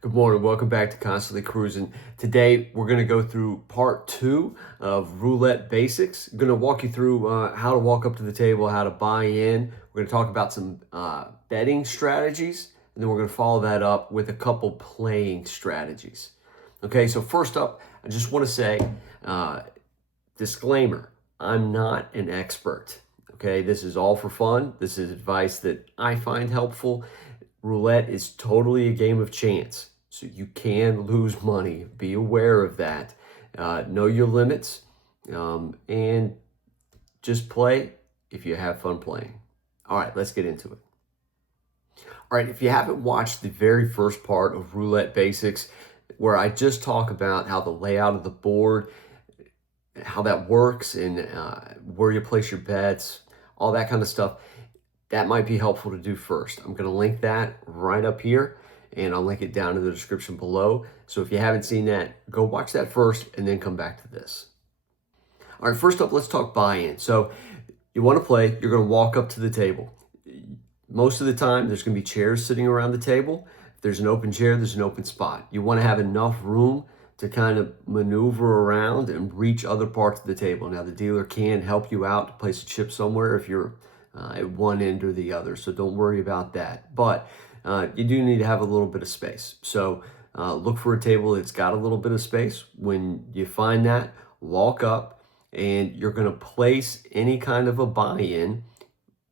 Good morning. Welcome back to Constantly Cruising. Today, we're going to go through part 2 of Roulette Basics. I'm going to walk you through how to walk up to the table, how to buy in. We're going to talk about some betting strategies, and then we're going to follow that up with a couple playing strategies. Okay, so first up, I just want to say, disclaimer, I'm not an expert. Okay, this is all for fun. This is advice that I find helpful. Roulette is totally a game of chance, so you can lose money. Be aware of that. Know your limits, and just play if you have fun playing. All right, let's get into it. All right, if you haven't watched the very first part of Roulette Basics, where I just talk about how the layout of the board, how that works, and where you place your bets, all that kind of stuff, that might be helpful to do first. I'm going to link that right up here, and I'll link it down in the description below. So if you haven't seen that, go watch that first and then come back to this. All right, first up, let's talk buy-in. So you want to play, you're going to walk up to the table. Most of the time, there's going to be chairs sitting around the table. If there's an open chair, there's an open spot. You want to have enough room to kind of maneuver around and reach other parts of the table. Now, the dealer can help you out to place a chip somewhere if you're at one end or the other, so don't worry about that. But you do need to have a little bit of space. So look for a table that's got a little bit of space. When you find that, walk up, and you're going to place any kind of a buy-in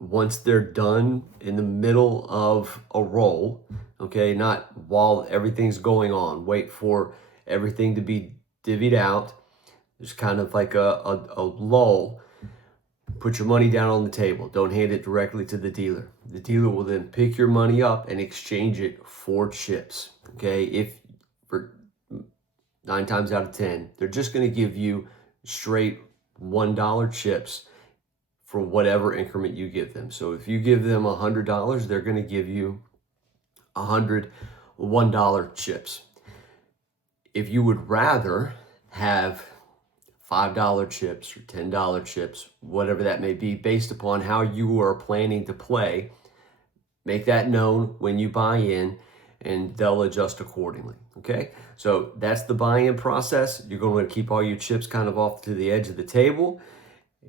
once they're done in the middle of a roll, okay? Not while everything's going on. Wait for everything to be divvied out. There's kind of like a lull. Put your money down on the table. Don't hand it directly to the dealer. The dealer will then pick your money up and exchange it for chips. Okay, if for 9 times out of 10, they're just going to give you straight $1 chips for whatever increment you give them. So if you give them $100, they're going to give you 100 $1 chips. If you would rather have $5 chips or $10 chips, whatever that may be, based upon how you are planning to play, make that known when you buy in, and they'll adjust accordingly. Okay, so that's the buy-in process. You're going to keep all your chips kind of off to the edge of the table,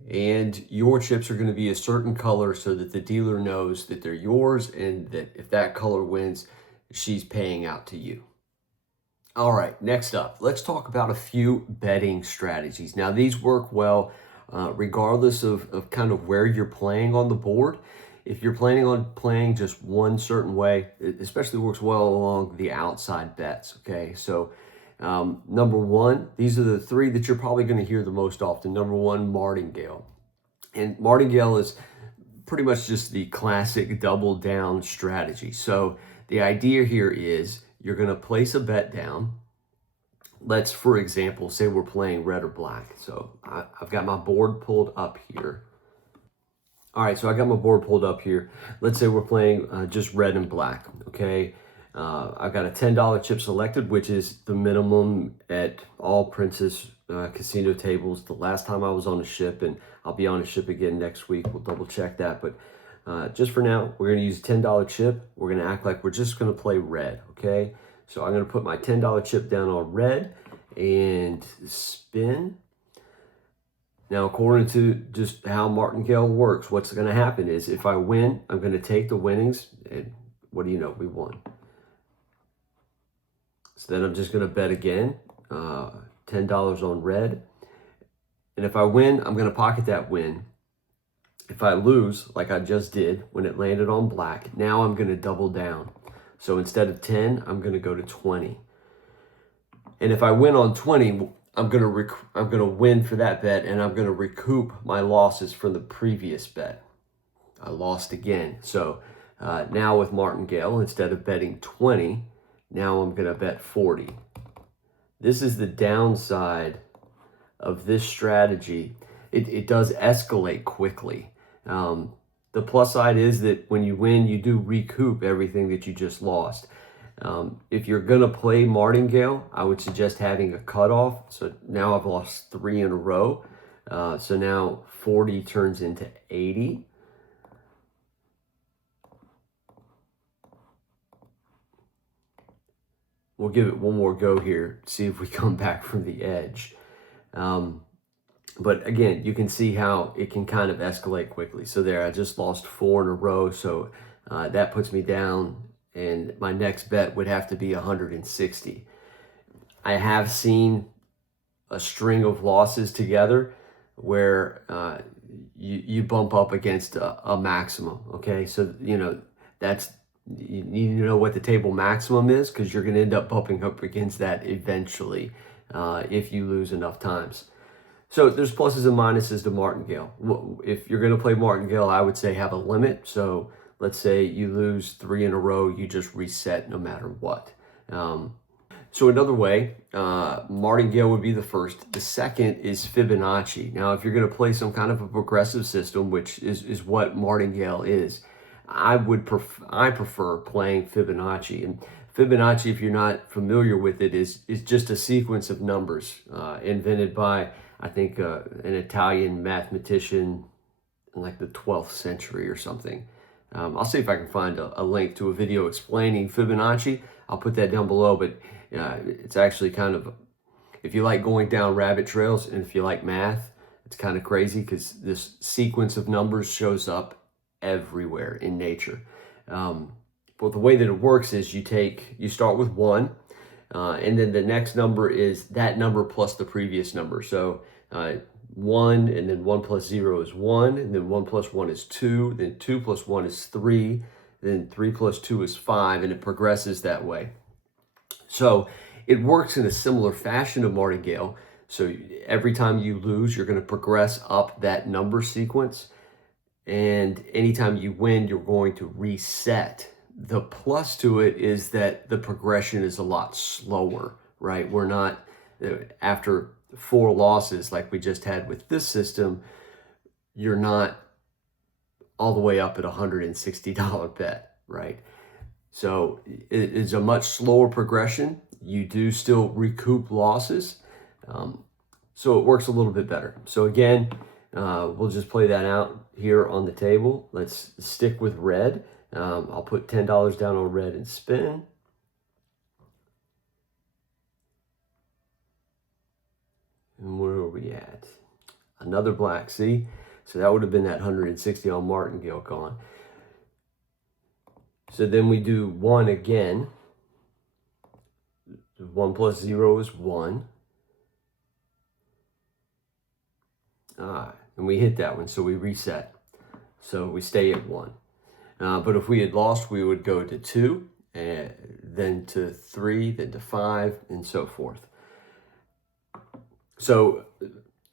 and your chips are going to be a certain color so that the dealer knows that they're yours, and that if that color wins, she's paying out to you. All right, next up, let's talk about a few betting strategies. Now, these work well regardless of kind of where you're playing on the board. If you're planning on playing just one certain way, it especially works well along the outside bets, okay? So number one, these are the three that you're probably going to hear the most often. Number one, Martingale. And Martingale is pretty much just the classic double down strategy. So the idea here is you're going to place a bet down. Let's, for example, say we're playing red or black. So I've got my board pulled up here. All right, so I got my board pulled up here. Let's say we're playing just red and black, okay? I've got a $10 chip selected, which is the minimum at all Princess casino tables. The last time I was on a ship, and I'll be on a ship again next week. We'll double check that, but just for now, we're going to use a $10 chip. We're going to act like we're just going to play red, okay? So I'm going to put my $10 chip down on red and spin. Now, according to just how Martingale works, what's going to happen is if I win, I'm going to take the winnings, and what do you know? We won. So then I'm just going to bet again, $10 on red. And if I win, I'm going to pocket that win. If I lose, like I just did when it landed on black, now I'm going to double down. So instead of 10, I'm going to go to 20. And if I win on 20, I'm going to win for that bet, and I'm going to recoup my losses from the previous bet. I lost again. So now with Martingale, instead of betting 20, now I'm going to bet 40. This is the downside of this strategy. It does escalate quickly. The plus side is that when you win, you do recoup everything that you just lost. If you're going to play Martingale, I would suggest having a cutoff. So now I've lost 3 in a row. So now 40 turns into 80. we'll give it one more go here, see if we come back from the edge. But again, you can see how it can kind of escalate quickly. So there, I just lost 4 in a row. So that puts me down, and my next bet would have to be 160. I have seen a string of losses together where you bump up against a maximum. Okay, so you know you need to know what the table maximum is, because you're going to end up bumping up against that eventually if you lose enough times. So there's pluses and minuses to Martingale. If you're going to play Martingale, I would say have a limit. So let's say you lose 3 in a row, you just reset no matter what. So another way, Martingale would be the first. The second is Fibonacci. Now, if you're going to play some kind of a progressive system, which is what Martingale is, I prefer playing Fibonacci. And Fibonacci, if you're not familiar with it, is just a sequence of numbers invented by, I think, an Italian mathematician in like the 12th century or something. I'll see if I can find a link to a video explaining Fibonacci. I'll put that down below, but it's actually kind of, if you like going down rabbit trails and if you like math, it's kind of crazy because this sequence of numbers shows up everywhere in nature. But the way that it works is you start with 1, and then the next number is that number plus the previous number. So 1, and then 1 plus 0 is 1, and then 1 plus 1 is 2, then 2 plus 1 is 3, then 3 plus 2 is 5, and it progresses that way. So it works in a similar fashion to Martingale. So every time you lose, you're going to progress up that number sequence. And anytime you win, you're going to reset. The plus to it is that the progression is a lot slower, right? We're not, after 4 losses like we just had with this system, you're not all the way up at $160 bet, right? So it is a much slower progression. You do still recoup losses. So it works a little bit better. So again, we'll just play that out here on the table. Let's stick with red. I'll put $10 down on red and spin. And where are we at? Another black, see? So that would have been that 160 on Martingale gone. So then we do 1 again. 1 plus 0 is 1. And we hit that one, so we reset. So we stay at 1. But if we had lost, we would go to 2, and then to 3, then to 5, and so forth. So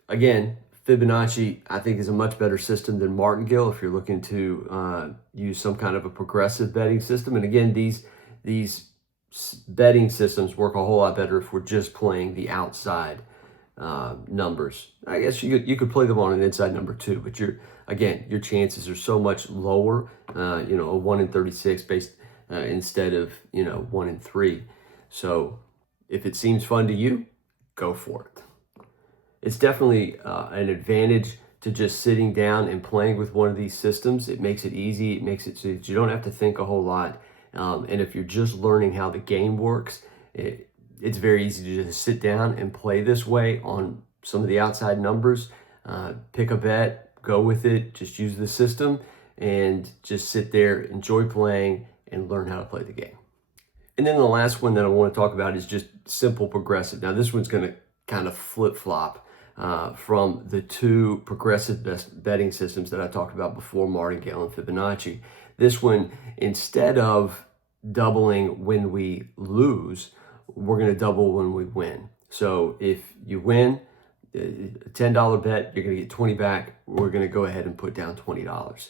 again, Fibonacci, I think, is a much better system than Martingale if you're looking to use some kind of a progressive betting system. And again, these betting systems work a whole lot better if we're just playing the outside numbers. I guess you could play them on an inside number too, but your chances are so much lower. A 1 in 36 based instead of 1 in 3. So if it seems fun to you, go for it. It's definitely an advantage to just sitting down and playing with one of these systems. It makes it easy. It makes it so that you don't have to think a whole lot. And if you're just learning how the game works, it's very easy to just sit down and play this way on some of the outside numbers. Pick a bet, go with it, just use the system, and just sit there, enjoy playing, and learn how to play the game. And then the last one that I want to talk about is just simple progressive. Now this one's going to kind of flip-flop from the 2 progressive betting systems that I talked about before, Martingale and Fibonacci. This one, instead of doubling when we lose, we're going to double when we win. So if you win a $10 bet, you're going to get 20 back. We're going to go ahead and put down $20.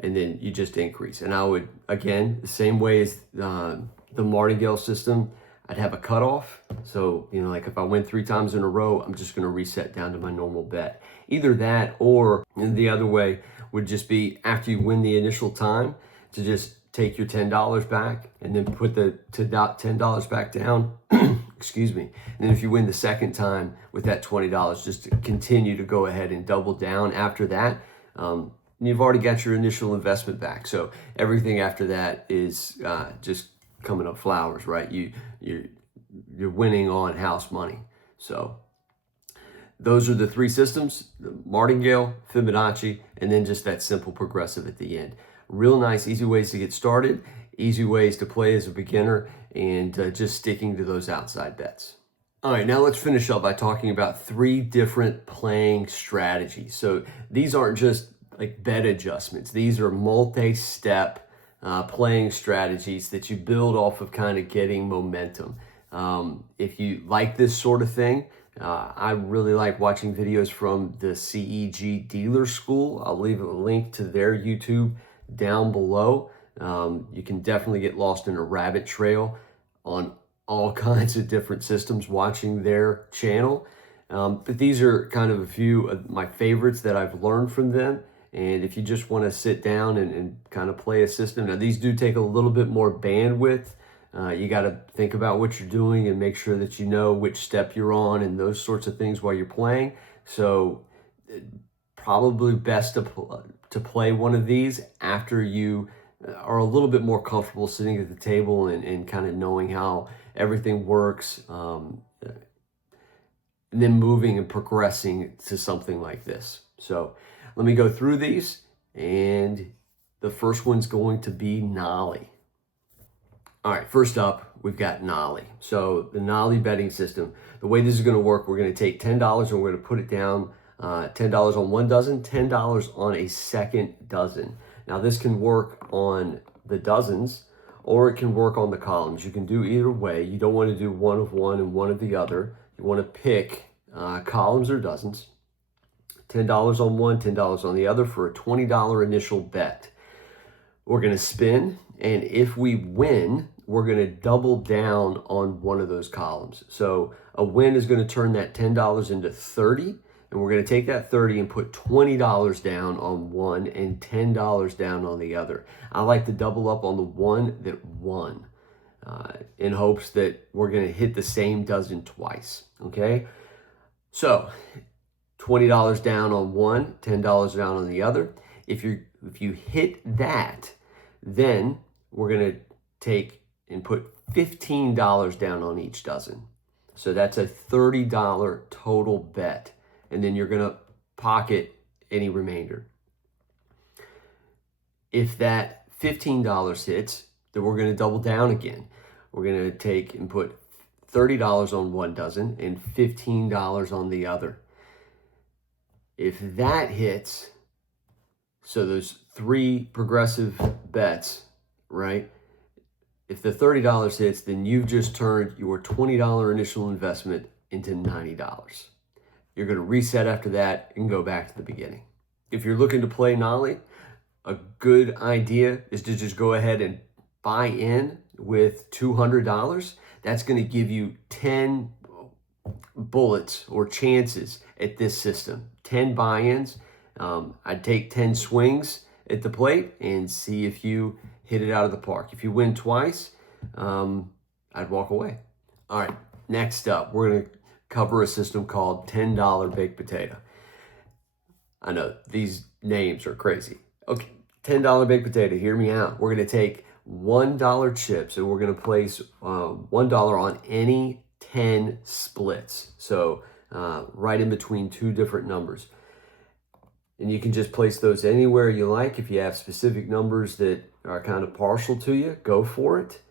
And then you just increase. And I would, again, the same way as the Martingale system, I'd have a cutoff. So, like if I win 3 times in a row, I'm just going to reset down to my normal bet. Either that, or the other way would just be after you win the initial time to just take your $10 back and then put the $10 back down. Excuse me. And then if you win the second time with that $20, just to continue to go ahead and double down after that. You've already got your initial investment back. So everything after that is just coming up flowers, right? you're winning on house money. So those are the three systems: the Martingale, Fibonacci, and then just that simple progressive at the end. Real nice, easy ways to get started, easy ways to play as a beginner, and just sticking to those outside bets. All right, now let's finish up by talking about three different playing strategies. So these aren't just like bet adjustments. These are multi-step playing strategies that you build off of kind of getting momentum. If you like this sort of thing, I really like watching videos from the CEG Dealer School. I'll leave a link to their YouTube down below. You can definitely get lost in a rabbit trail on all kinds of different systems watching their channel. But these are kind of a few of my favorites that I've learned from them. And if you just want to sit down and kind of play a system, now these do take a little bit more bandwidth. You got to think about what you're doing and make sure that you know which step you're on and those sorts of things while you're playing. So probably best to play one of these after you are a little bit more comfortable sitting at the table and kind of knowing how everything works, and then moving and progressing to something like this. So let me go through these, and the first one's going to be Nollie. All right, first up, we've got Nollie. So the Nollie betting system, the way this is going to work, we're going to take $10 and we're going to put it down, $10 on one dozen, $10 on a second dozen. Now this can work on the dozens, or it can work on the columns. You can do either way. You don't want to do one of one and one of the other. You want to pick columns or dozens. $10 on one, $10 on the other for a $20 initial bet. We're going to spin, and if we win, we're going to double down on one of those columns. So a win is going to turn that $10 into 30, and we're going to take that 30 and put $20 down on one and $10 down on the other. I like to double up on the one that won, in hopes that we're going to hit the same dozen twice, okay? So $20 down on one, $10 down on the other. If you hit that, then we're going to take and put $15 down on each dozen. So that's a $30 total bet. And then you're going to pocket any remainder. If that $15 hits, then we're going to double down again. We're going to take and put $30 on one dozen and $15 on the other. If that hits, so those three progressive bets, right? If the $30 hits, then you've just turned your $20 initial investment into $90. You're going to reset after that and go back to the beginning. If you're looking to play Nollie, a good idea is to just go ahead and buy in with $200. That's going to give you 10 bullets or chances at this system. 10 buy-ins. I'd take 10 swings at the plate and see if you hit it out of the park. If you win twice, I'd walk away. All right, next up, we're going to cover a system called $10 baked potato. I know these names are crazy. Okay, $10 baked potato, hear me out. We're going to take $1 chips and we're going to place $1 on any 10 splits. So right in between two different numbers. And you can just place those anywhere you like. If you have specific numbers that are kind of partial to you, go for it.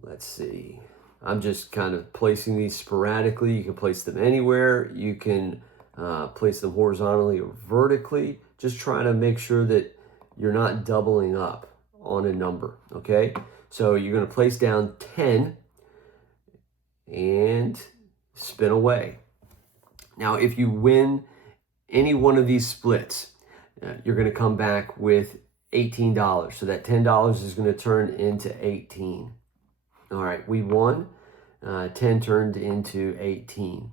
Let's see. I'm just kind of placing these sporadically. You can place them anywhere. You can place them horizontally or vertically. Just trying to make sure that you're not doubling up on a number, okay? So you're going to place down 10 and spin away. Now, if you win any one of these splits, you're going to come back with $18. So that $10 is going to turn into 18. All right, we won. 10 turned into 18.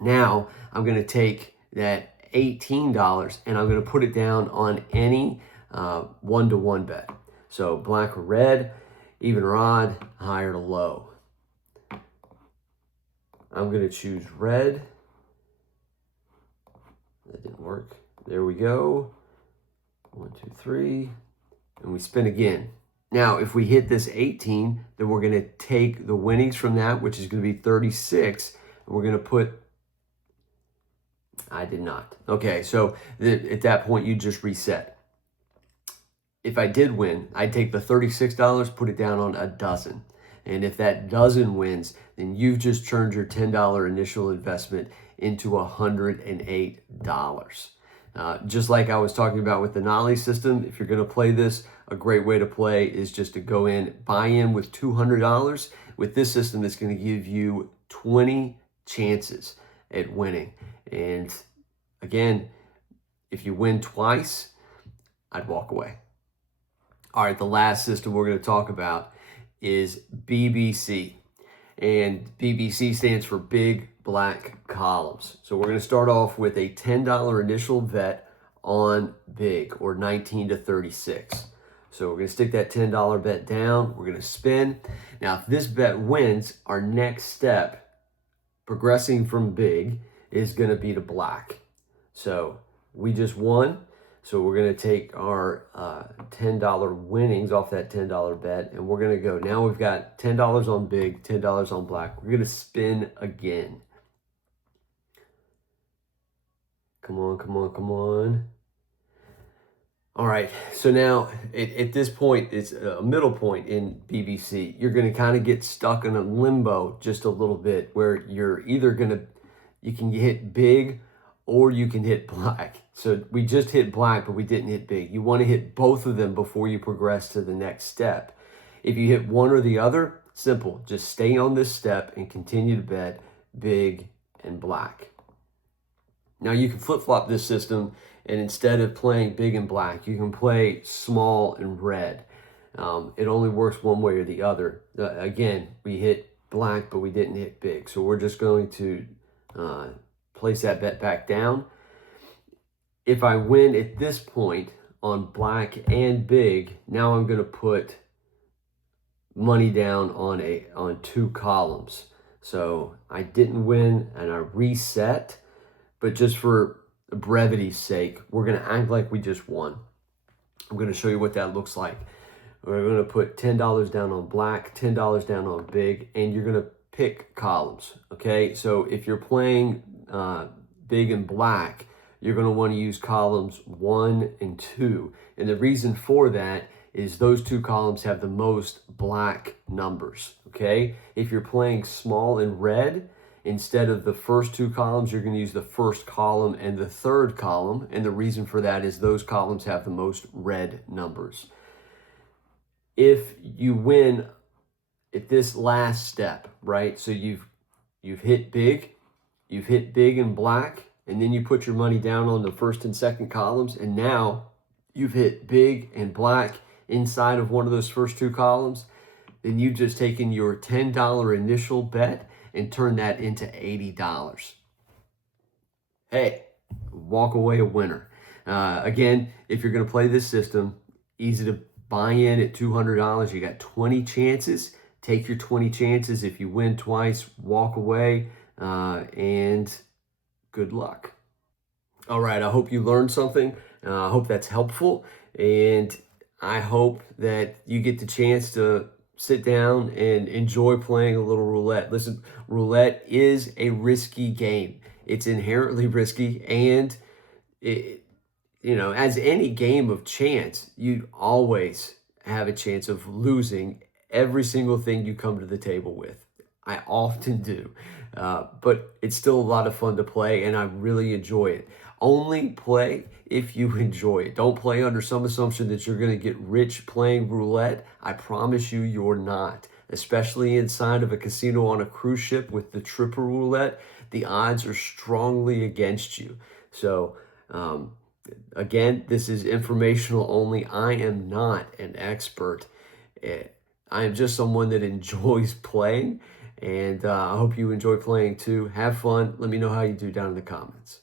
Now, I'm going to take that $18 and I'm going to put it down on any one-to-one bet. So black or red, even or odd, high or low. I'm going to choose red. That didn't work. There we go. 1, 2, 3. And we spin again. Now, if we hit this 18, then we're going to take the winnings from that, which is going to be 36, and we're going to put, I did not. Okay, so at that point, you just reset. If I did win, I'd take the $36, put it down on a dozen. And if that dozen wins, then you've just turned your $10 initial investment into $108. Just like I was talking about with the Nollie system, if you're going to play this, a great way to play is just to go in, buy in with $200. With this system, it's going to give you 20 chances at winning. And again, if you win twice, I'd walk away. All right, the last system we're going to talk about is BBC. And BBC stands for Big Black Columns. So we're going to start off with a $10 initial bet on big, or 19 to 36. So we're going to stick that $10 bet down. We're going to spin. Now, if this bet wins, our next step, progressing from big, is going to be to black. So we just won. So we're going to take our $10 winnings off that $10 bet, and we're going to go. Now we've got $10 on big, $10 on black. We're going to spin again. Come on, come on, come on. All right, so now at this point, it's a middle point in BBC. You're going to kind of get stuck in a limbo just a little bit, where you're either you can hit big or you can hit black. So we just hit black, but we didn't hit big. You want to hit both of them before you progress to the next step. If you hit one or the other, simple. Just stay on this step and continue to bet big and black. Now you can flip-flop this system, and instead of playing big and black, you can play small and red. It only works one way or the other. Again, we hit black, but we didn't hit big. So we're just going to place that bet back down. If I win at this point on black and big, now I'm going to put money down on two columns. So I didn't win and I reset, but just for brevity's sake, we're going to act like we just won. I'm going to show you what that looks like. We're going to put $10 down on black, $10 down on big, and you're going to pick columns, okay? So if you're playing big and black, you're going to want to use columns 1 and 2. And the reason for that is those two columns have the most black numbers, okay? If you're playing small and red, instead of the first two columns, you're going to use the first column and the third column. And the reason for that is those columns have the most red numbers. If you win at this last step, right? So you've hit big and black, and then you put your money down on the first and second columns, and now you've hit big and black inside of one of those first two columns, then you've just taken your $10 initial bet and turned that into $80. Hey, walk away a winner. Again, if you're going to play this system, easy to buy in at $200. You got 20 chances. Take your 20 chances. If you win twice, walk away, and good luck. All right, I hope you learned something. I hope that's helpful, and I hope that you get the chance to sit down and enjoy playing a little roulette. Listen, roulette is a risky game. It's inherently risky, and as any game of chance, you always have a chance of losing every single thing you come to the table with. I often do, but it's still a lot of fun to play, and I really enjoy it. Only play if you enjoy it. Don't play under some assumption that you're going to get rich playing roulette. I promise you, you're not. Especially inside of a casino on a cruise ship with the triple roulette, the odds are strongly against you. So, again, this is informational only. I am not an expert. I am just someone that enjoys playing, and I hope you enjoy playing too. Have fun. Let me know how you do down in the comments.